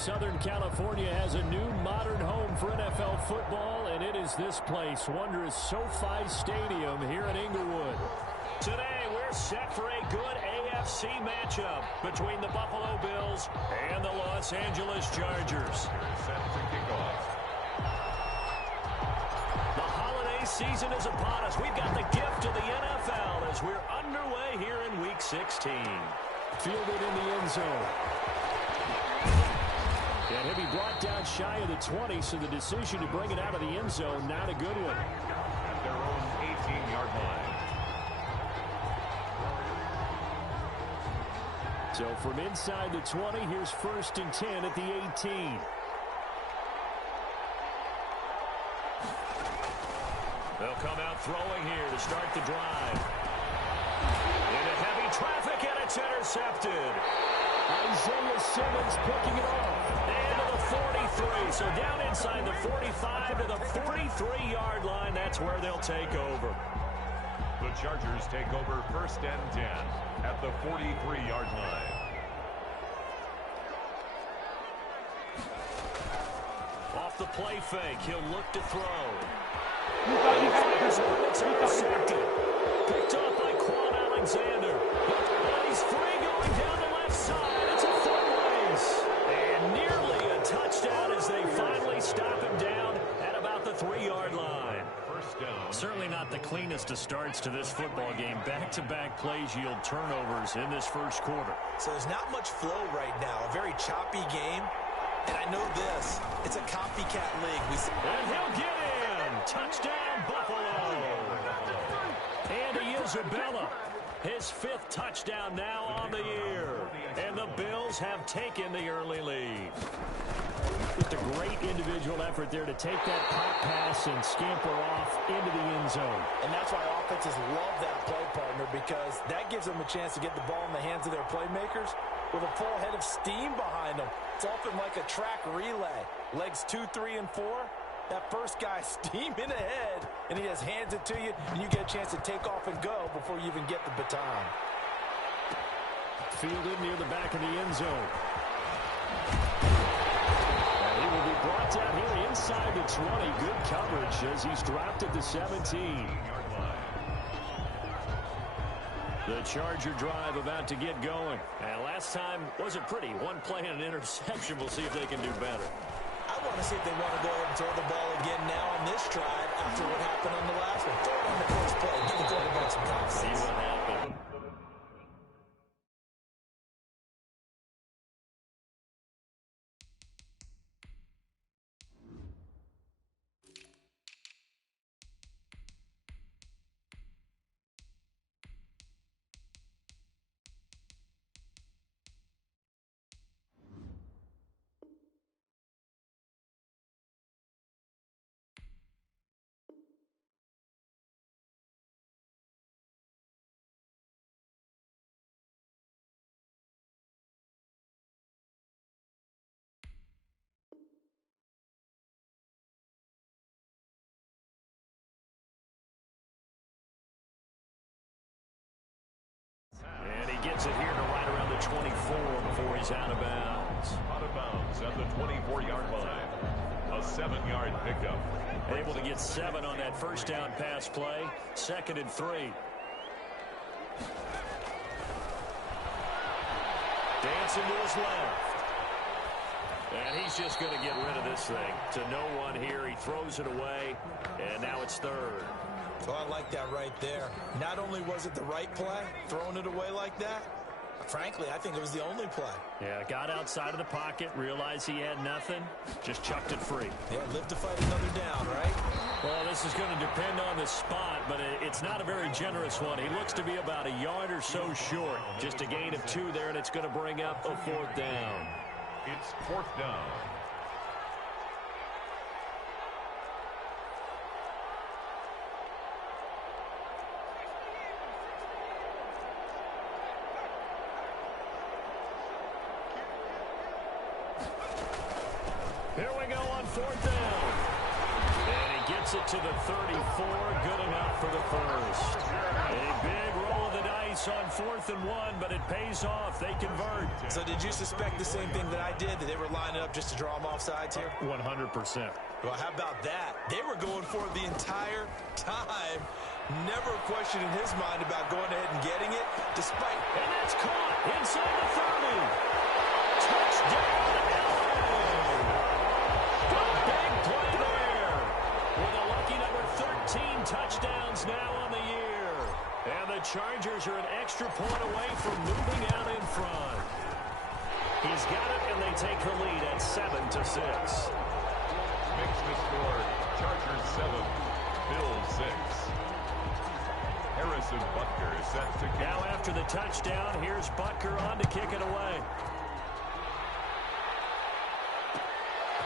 Southern California has a new modern home for NFL football, and it is this place, wondrous SoFi Stadium here in Inglewood. Today, we're set for a good AFC matchup between the Buffalo Bills and the Los Angeles Chargers. Set to kick off. The holiday season is upon us. We've got the gift of the NFL as we're underway here in Week 16. Fielded in the end zone. And he'll be brought down shy of the 20, so the decision to bring it out of the end zone, not a good one. At their own 18-yard line. So from inside the 20, here's 1st and 10 at the 18. They'll come out throwing here to start the drive. Into heavy traffic, and it's intercepted. Isaiah Simmons picking it off. And to the 43. So down inside the 45 to the 43-yard line. That's where they'll take over. The Chargers take over 1st and 10 at the 43-yard line. Off the play fake, he'll look to throw. And he fires one, it's intercepted. Picked up by Quan Alexander. And he's free going down the left side. It's a foot race. And nearly a touchdown as they finally stop him down at about the 3-yard line. First down. Certainly not the cleanest of starts to this football game. Back-to-back plays yield turnovers in this first quarter. So there's not much flow right now. A very choppy game. And I know this. It's a copycat league. And he'll get in. Touchdown, Buffalo. Andy Isabella. His 5th touchdown now on the year. And the Bills have taken the early lead. Just a great individual effort there to take that pop pass and scamper off into the end zone. And that's why offenses love that play, partner, because that gives them a chance to get the ball in the hands of their playmakers with a full head of steam behind them. It's often like a track relay. Legs 2, 3, and 4. That first guy steaming ahead, and he just hands it to you, and you get a chance to take off and go before you even get the baton. Fielded near the back of the end zone. And he will be brought down here inside the 20. Good coverage as he's dropped at the 17. The Charger drive about to get going. And last time wasn't pretty. One play and an interception. We'll see if they can do better. I want to see if they want to go ahead and throw the ball again now on this drive after what happened on the last one. Throw it on the first play. Give the quarterback some confidence. See what happened. And he gets it here to right around the 24 before he's out of bounds. Out of bounds at the 24-yard line. A 7-yard pickup. Able to get 7 on that first down pass play. 2nd and 3. Dancing to his left. And he's just going to get rid of this thing. To no one here. He throws it away. And now it's 3rd. So I like that right there. Not only was it the right play, throwing it away like that, frankly, I think it was the only play. Yeah, got outside of the pocket, realized he had nothing, just chucked it free. Yeah, live to fight another down, right? Well, this is going to depend on the spot, but it's not a very generous one. He looks to be about a yard or so short. Just a gain of 2 there, and it's going to bring up a 4th down. It's 4th down. Here we go on 4th down. And he gets it to the 34. Good enough for the first. A big roll of the dice place on 4th and 1, but it pays off. They convert. So did you suspect the same thing that I did, that they were lining up just to draw them off sides here? 100%. Well, how about that? They were going for it the entire time. Never a question in his mind about going ahead and getting it, despite... And that's caught inside the 30. Touchdown, LA! Big play there. With a lucky number 13 touchdowns now on the year. And the Chargers are an extra point away from moving out in front. He's got it, and they take the lead at 7-6. Makes the score Chargers 7, Bills 6. Harrison Butker is set to kick. Now after the touchdown, here's Butker on to kick it away.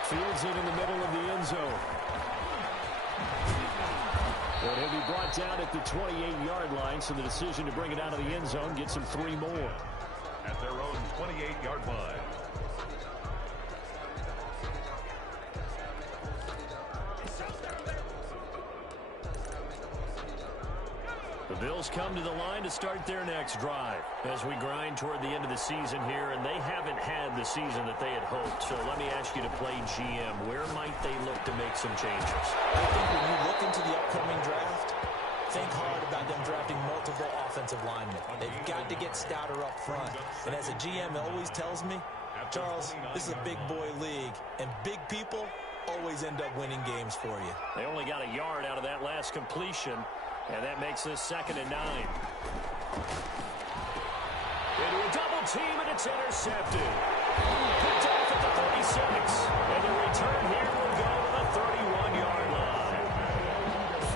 Fields it in the middle of the end zone. And he'll be brought down at the 28-yard line, so the decision to bring it out of the end zone gets him 3 more. At their own 28-yard line. The Bills come to the line to start their next drive as we grind toward the end of the season here, and they haven't had the season that they had hoped. So let me ask you to play GM. Where might they look to make some changes? I think when you look into the upcoming draft, think hard about them drafting multiple offensive linemen. They've got to get stouter up front. And as a GM always tells me, Charles, this is a big boy league, and big people always end up winning games for you. They only got a yard out of that last completion, and that makes this 2nd and 9. Into a double team, and it's intercepted. Picked off at the 36. And the return here will go to the 31-yard line.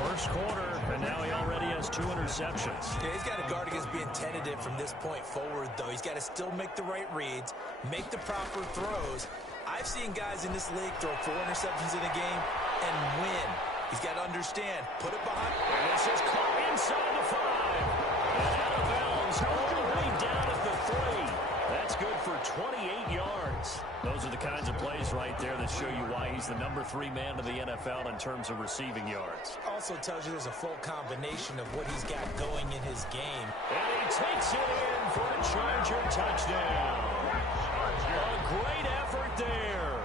First quarter, and now he already has 2 interceptions. Yeah, he's got to guard against being tentative from this point forward, though. He's got to still make the right reads, make the proper throws. I've seen guys in this league throw 4 interceptions in a game and win. He's got to understand, put it behind. And this is caught inside the 5. And out of bounds, all the way down at the 3. That's good for 28 yards. Those are the kinds of plays right there that show you why he's the number 3 man of the NFL in terms of receiving yards. Also tells you there's a full combination of what he's got going in his game. And he takes it in for a Charger touchdown. A great effort there.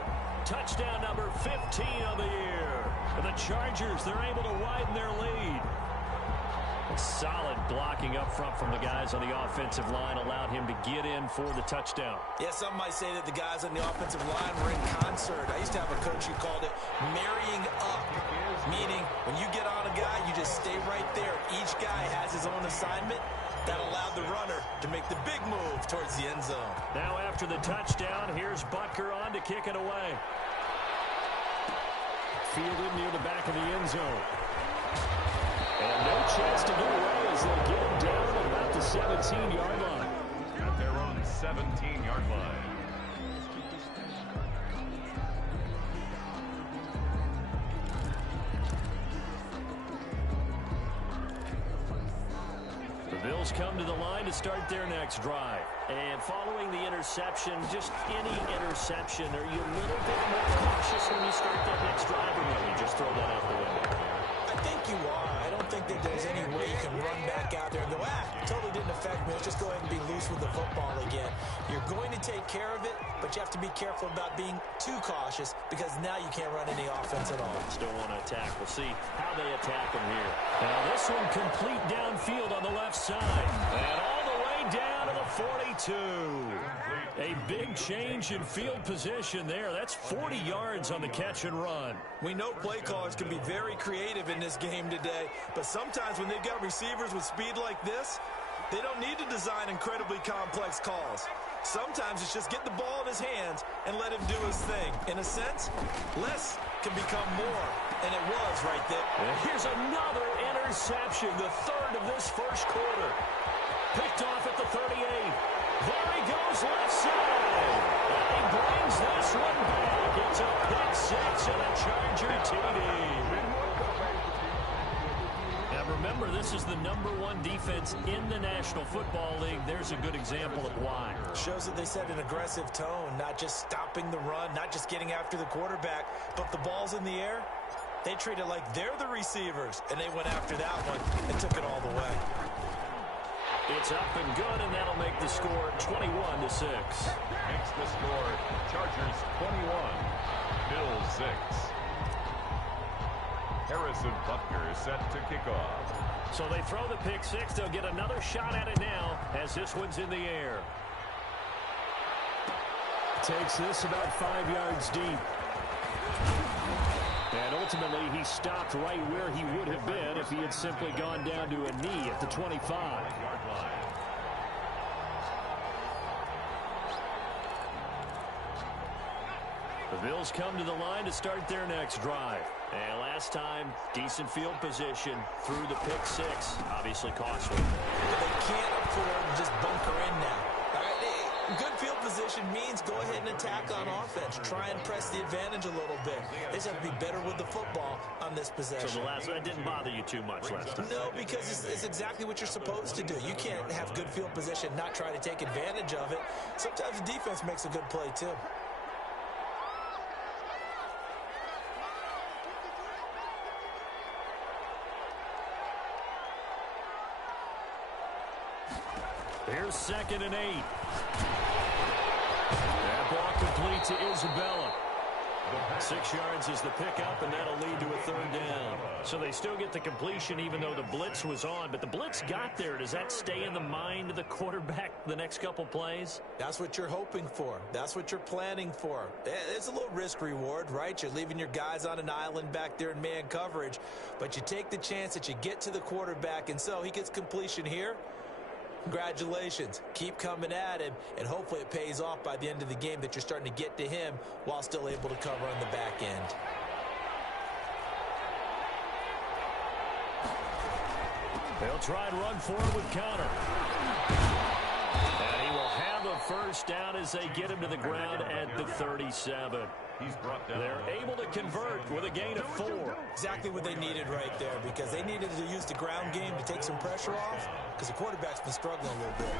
Touchdown number 15 of the year. And the Chargers, they're able to widen their lead. Solid blocking up front from the guys on the offensive line allowed him to get in for the touchdown. Yeah, some might say that the guys on the offensive line were in concert. I used to have a coach who called it marrying up, meaning when you get on a guy, you just stay right there. Each guy has his own assignment. That allowed the runner to make the big move towards the end zone. Now after the touchdown, here's Butker on to kick it away. Fielded near the back of the end zone. And no chance to get away as they get him down at about the 17-yard line. At their own 17-yard line. The Bills come to the line to start their next drive. And following the interception, just any interception, are you a little bit more cautious when you start that next drive, or maybe just throw that out the window? I think you are. I don't think that there's any way you can run back out there and go, totally didn't affect me. Let's just go ahead and be loose with the football again. You're going to take care of it, but you have to be careful about being too cautious because now you can't run any offense at all. Still want to attack. We'll see how they attack him here. Now this one complete downfield on the left side. And all the way down to the 42. A big change in field position there. That's 40 yards on the catch and run. We know play callers can be very creative in this game today, but sometimes when they've got receivers with speed like this, they don't need to design incredibly complex calls. Sometimes it's just get the ball in his hands and let him do his thing. In a sense, less can become more, and it was right there. And here's another interception, the 3rd of this first quarter. Picked off at the 38. There he goes left side. And he brings this one back. It's a pick 6 and a Charger TD. Now remember, this is the #1 defense in the National Football League. There's a good example of why. Shows that they set an aggressive tone, not just stopping the run, not just getting after the quarterback, but the ball's in the air. They treat it like they're the receivers, and they went after that one and took it all the way. It's up and good, and that'll make the score 21-6. Makes the score Chargers 21, Bills 6. Harrison Butker is set to kick off. So they throw the pick six. They'll get another shot at it now as this one's in the air. Takes this about 5 yards deep. And ultimately, he stopped right where he would have been if he had simply gone down to a knee at the 25. The Bills come to the line to start their next drive. And last time, decent field position through the pick six. Obviously costly. They can't afford to just bunker in now. Good field position means go ahead and attack on offense. Try and press the advantage a little bit. They just have to be better with the football on this possession. So the last one didn't bother you too much last time? No, because it's exactly what you're supposed to do. You can't have good field position, not try to take advantage of it. Sometimes the defense makes a good play, too. Here's 2nd and 8. That ball complete to Isabella. 6 yards is the pickup, and that'll lead to a 3rd down. So they still get the completion even though the blitz was on. But the blitz got there. Does that stay in the mind of the quarterback the next couple plays? That's what you're hoping for. That's what you're planning for. It's a little risk reward, right? You're leaving your guys on an island back there in man coverage. But you take the chance that you get to the quarterback, and so he gets completion here. Congratulations. Keep coming at him, and hopefully it pays off by the end of the game that you're starting to get to him while still able to cover on the back end. They'll try and run forward with Conner. And he will have a 1st down as they get him to the ground at the 37. He's brought down. They're able to convert with a gain of 4. Exactly what they needed right there, because they needed to use the ground game to take some pressure off, because the quarterback's been struggling a little bit.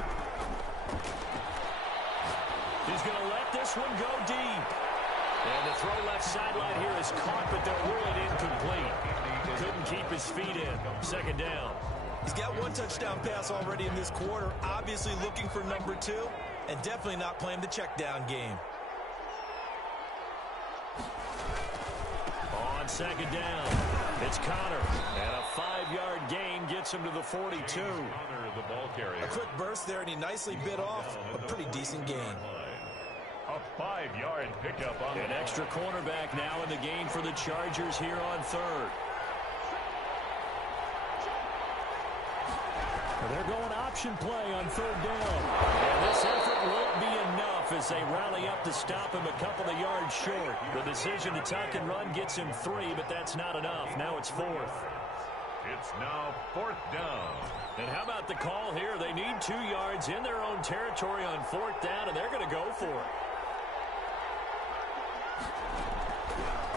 He's going to let this one go deep. And the throw left sideline here is caught, but they'll rule it incomplete. Couldn't keep his feet in. 2nd down. He's got 1 touchdown pass already in this quarter, obviously looking for number 2, and definitely not playing the check down game. On 2nd down, it's Conner. And a 5-yard gain gets him to the 42. The ball carrier. A quick burst there, and he nicely bit off a pretty decent gain. A 5-yard pickup on an extra cornerback now in the game for the Chargers here on 3rd. They're going option play on 3rd down. And this effort won't be enough as they rally up to stop him a couple of yards short. The decision to tuck and run gets him 3, but that's not enough. Now it's 4th. It's now 4th down. And how about the call here? They need 2 yards in their own territory on 4th down, and they're going to go for it.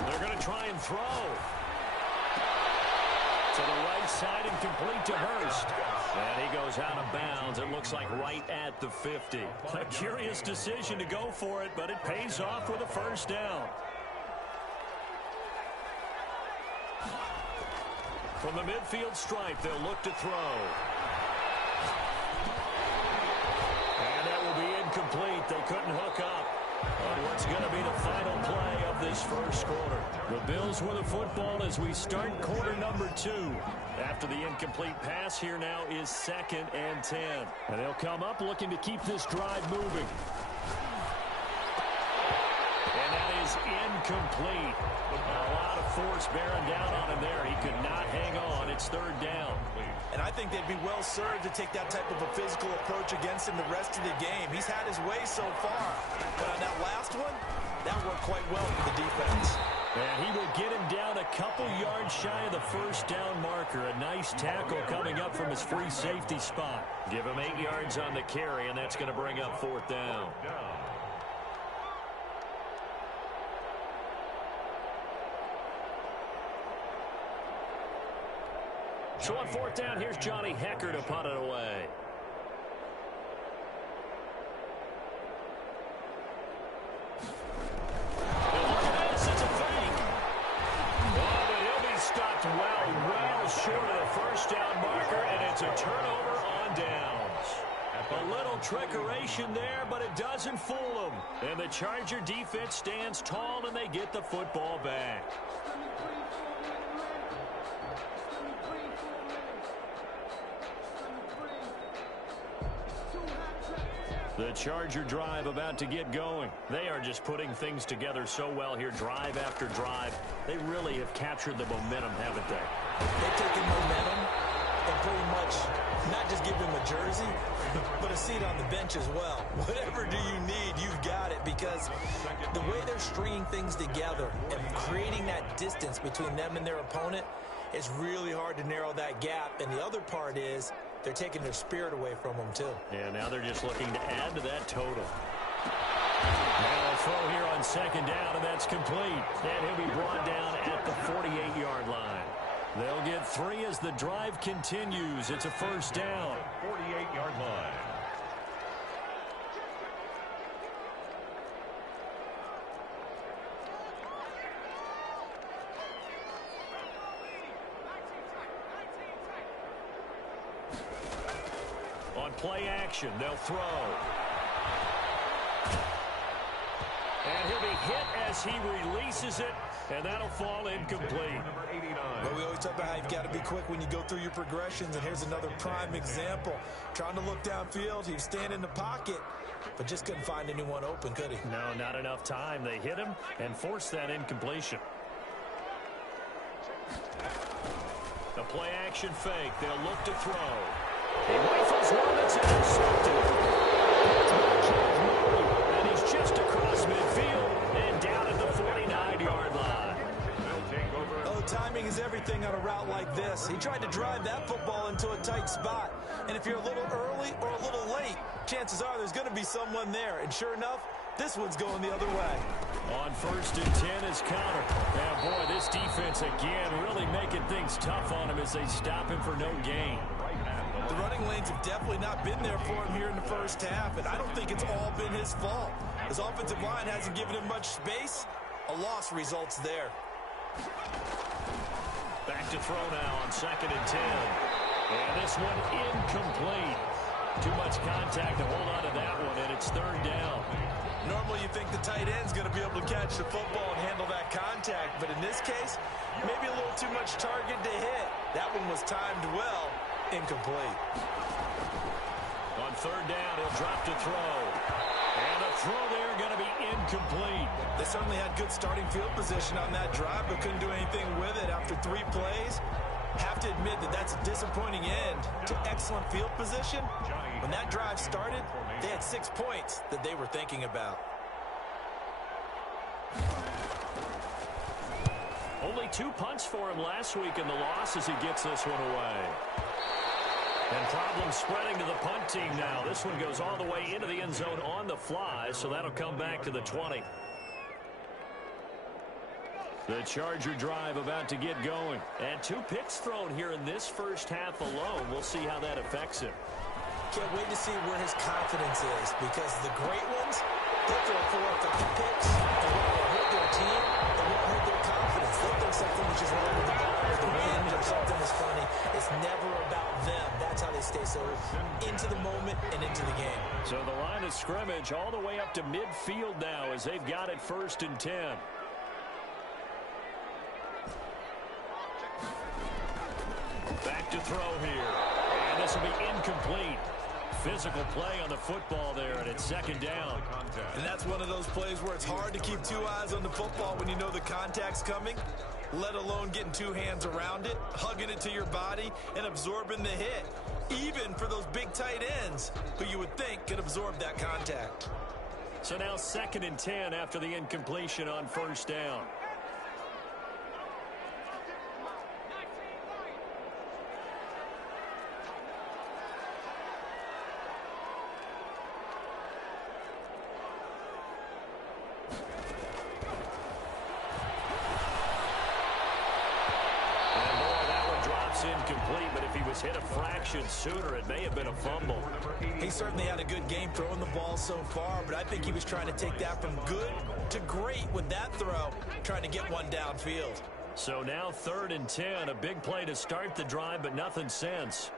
They're going to try and throw. To the right side and complete to Hurst. And he goes out of bounds. It looks like right at the 50. A curious decision to go for it, but it pays off with a 1st down. From the midfield stripe, they'll look to throw. And that will be incomplete. They couldn't hook up on what's going to be the final play of this 1st quarter. The Bills with the football as we start quarter number 2. After the incomplete pass, here now is 2nd and 10. And they'll come up looking to keep this drive moving. And that is incomplete. A lot of force bearing down on him there. He could not hang on. It's 3rd down. And I think they'd be well served to take that type of a physical approach against him the rest of the game. He's had his way so far. But on that last one, that worked quite well for the defense. And he will get him down a couple yards shy of the 1st down marker. A nice tackle coming up from his free safety spot. Give him 8 yards on the carry, and that's going to bring up 4th down. So on 4th down, here's Johnny Hekker to punt it away. Well short of the first down marker, and it's a turnover on downs. A little trickeration there, but it doesn't fool them. And the Charger defense stands tall, and they get the football back. The Charger drive about to get going. They are just putting things together so well here, drive after drive. They really have captured the momentum, haven't they? They've taken momentum and pretty much not just give him a jersey, but a seat on the bench as well. Whatever do you need, you've got it, because the way they're stringing things together and creating that distance between them and their opponent, it's really hard to narrow that gap. And the other part is they're taking their spirit away from them, too. Yeah, now they're just looking to add to that total. Now a throw here on second down, and that's complete. And he'll be brought down at the 48-yard line. They'll get 3 as the drive continues. It's a first down. 48-yard line. On play action, they'll throw. And he'll be hit as he releases it, and that'll fall incomplete. But we always talk about how you've got to be quick when you go through your progressions, and here's another prime example. Trying to look downfield, he was standing in the pocket, but just couldn't find anyone open, could he? No, not enough time. They hit him and forced that incompletion. The play action fake. They'll look to throw. He rifles one that's intercepted. And he's just across midfield and down at the 49-yard line. Oh, timing is everything on a route like this. He tried to drive that football into a tight spot. And if you're a little early or a little late, chances are there's going to be someone there. And sure enough, this one's going the other way. On 1st and 10 is counter. And boy, this defense again really making things tough on him as they stop him for no gain. The running lanes have definitely not been there for him here in the first half, and I don't think it's all been his fault. His offensive line hasn't given him much space. A loss results there. Back to throw now on 2nd and 10. And this one incomplete. Too much contact to hold on to that one, and it's 3rd down. Normally you think the tight end's going to be able to catch the football and handle that contact, but in this case, maybe a little too much target to hit. That one was timed well. Incomplete. On 3rd down, he'll drop to throw. And a throw there going to be incomplete. They certainly had good starting field position on that drive, but couldn't do anything with it after 3 plays. Have to admit that that's a disappointing end to excellent field position. When that drive started, they had 6 points that they were thinking about. Only 2 punts for him last week in the loss as he gets this one away. And problems spreading to the punt team now. This one goes all the way into the end zone on the fly, so that'll come back to the 20. The Charger drive about to get going. And 2 picks thrown here in this first half alone. We'll see how that affects him. Can't wait to see where his confidence is, because the great ones, they'll throw 4 or 5 picks, and while they hurt their team, they won't hurt their confidence. They'll think something was just wrong with the ball or the wind or something was funny. It's never about them. That's how they stay so into the moment and into the game. So the line of scrimmage all the way up to midfield now as they've got it 1st and 10. Back to throw here. And this will be incomplete. Physical play on the football there, and it's 2nd down. And that's one of those plays where it's hard to keep 2 eyes on the football when you know the contact's coming, let alone getting 2 hands around it, hugging it to your body, and absorbing the hit. Even for those big tight ends who you would think could absorb that contact. So now 2nd and 10 after the incompletion on 1st down. Incomplete, but if he was hit a fraction sooner, it may have been a fumble. He certainly had a good game throwing the ball so far, but I think he was trying to take that from good to great with that throw, trying to get one downfield. So now 3rd and 10. A big play to start the drive, but nothing since.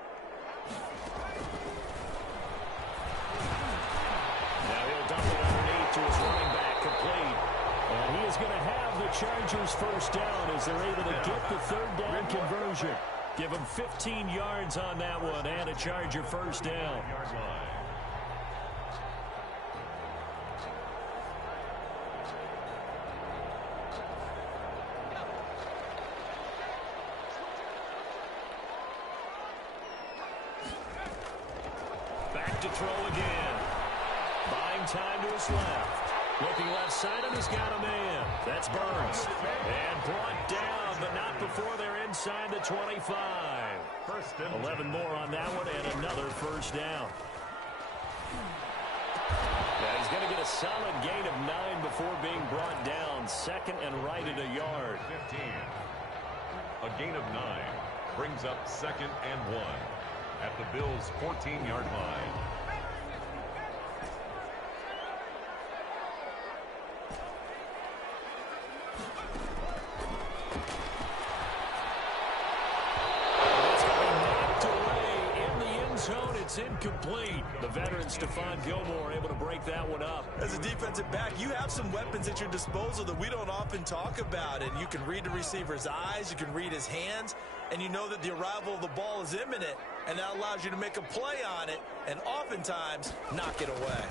Now he'll dump it underneath to his running back, complete. And he is going to have the Chargers first down as they're able to get the 3rd down conversion. Give him 15 yards on that one and a Charger first down. Back to throw again. Buying time to his left. Looking left side, and he's got a man. That's Burns. And brought down, but not before they're inside the 25. 11 more on that one, and another first down. Now he's going to get a solid gain of 9 before being brought down. 2nd and right at a yard. 15. A gain of 9 brings up 2nd and 1 at the Bills' 14-yard line. It's incomplete. The veteran Stephon Gilmore able to break that one up. As a defensive back, you have some weapons at your disposal that we don't often talk about. And you can read the receiver's eyes, you can read his hands, and you know that the arrival of the ball is imminent. And that allows you to make a play on it and oftentimes knock it away.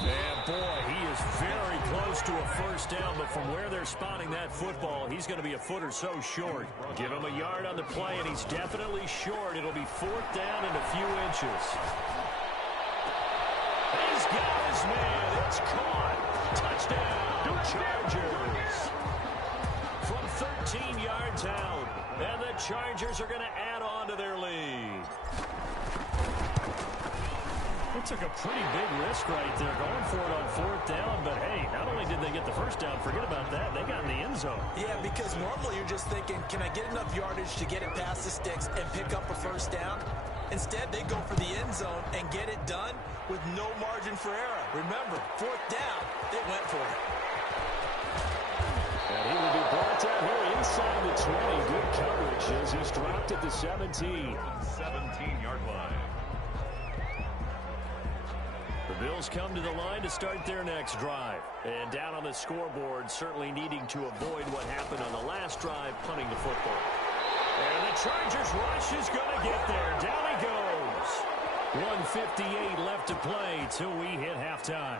And boy, he is very close to a first down, but from where they're spotting that football, he's going to be a foot or so short. Give him a yard on the play, and he's definitely short. It'll be 4th down and a few inches. He's got his man. It's caught. Touchdown, Chargers. From 13 yards out, and the Chargers are going to add on to their lead. They took a pretty big risk right there going for it on 4th down, but hey, not only did they get the first down, forget about that, they got in the end zone. Yeah, because normally you're just thinking, can I get enough yardage to get it past the sticks and pick up a first down? Instead, they go for the end zone and get it done with no margin for error. Remember, 4th down, they went for it. And he will be brought down here inside the 20. Good coverage as he's dropped at the 17. 17-yard line. The Bills come to the line to start their next drive. And down on the scoreboard, certainly needing to avoid what happened on the last drive, punting the football. And the Chargers rush is going to get there. Down he goes. 1:58 left to play till we hit halftime.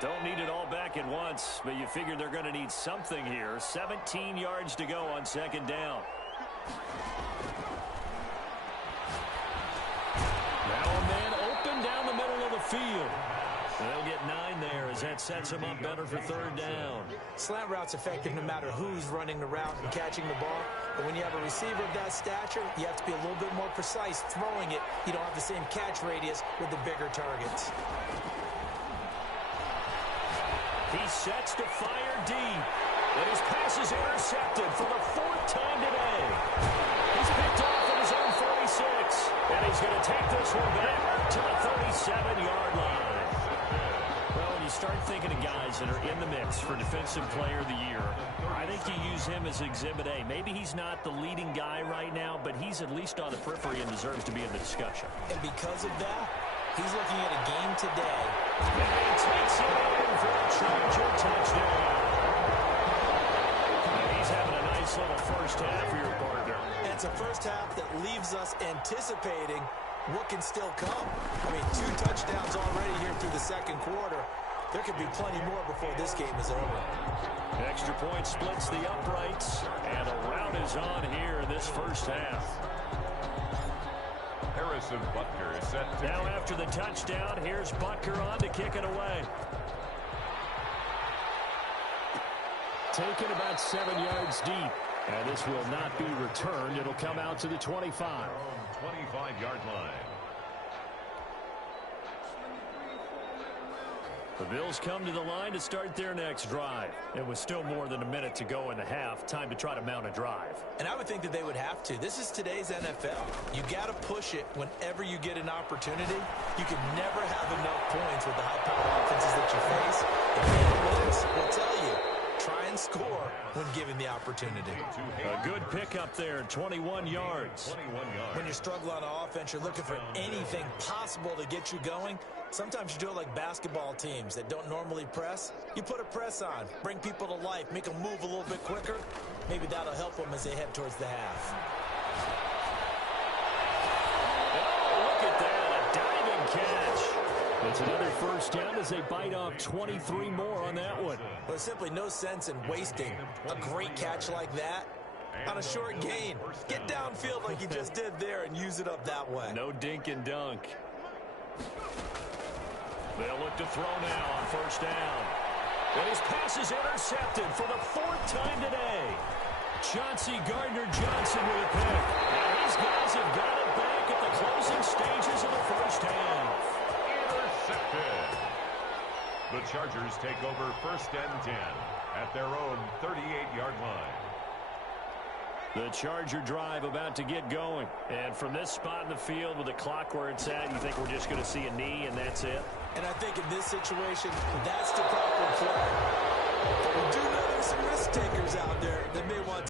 Don't need it all back at once, but you figure they're going to need something here. 17 yards to go on 2nd down. Now a man open down the middle of the field. They'll get 9 there as that sets him up better for 3rd down. Slant route's effective no matter who's running the route and catching the ball. But when you have a receiver of that stature, you have to be a little bit more precise throwing it. You don't have the same catch radius with the bigger targets. He sets to fire deep. And his pass is intercepted for the 4th time today. He's picked off at his own 46. And he's going to take this one back to the 37-yard line. Well, when you start thinking of guys that are in the mix for Defensive Player of the Year, I think you use him as Exhibit A. Maybe he's not the leading guy right now, but he's at least on the periphery and deserves to be in the discussion. And because of that, he's looking at a game today. And he takes it in for a Charger touchdown. And he's having a nice little first half for your partner. And it's a first half that leaves us anticipating what can still come. I mean, 2 touchdowns already here through the 2nd quarter. There could be plenty more before this game is over. Extra point splits the uprights, and a rout is on here in this first half. Harrison Butker is set to now after the touchdown, here's Butker on to kick it away. Taken about 7 yards deep. And this will not be returned. It'll come out to the 25. 25-yard line. The Bills come to the line to start their next drive. It was still more than a minute to go in the half. Time to try to mount a drive. And I would think that they would have to. This is today's NFL. You got to push it whenever you get an opportunity. You can never have enough points with the high-powered offenses that you face. And analytics will tell you, try and score when given the opportunity. A good pickup there, 21 yards. When you struggle on offense, you're looking for anything possible to get you going. Sometimes you do it like basketball teams that don't normally press. You put a press on, bring people to life, make them move a little bit quicker. Maybe that'll help them as they head towards the half. Oh, look at that, a diving catch. It's another first down as they bite off 23 more on that one. Well, there's simply no sense in wasting a great catch like that on a short gain. Get downfield like you just did there and use it up that way. No dink and dunk. They'll look to throw now on first down. And his pass is intercepted for the 4th time today. Chauncey Gardner-Johnson with a pick. Now these guys have got it back at the closing stages of the first half. Intercepted. The Chargers take over 1st and 10 at their own 38-yard line. The Charger drive about to get going. And from this spot in the field with the clock where it's at, you think we're just going to see a knee and that's it? And I think in this situation, that's the proper play. But we do know there's some risk takers out there that may want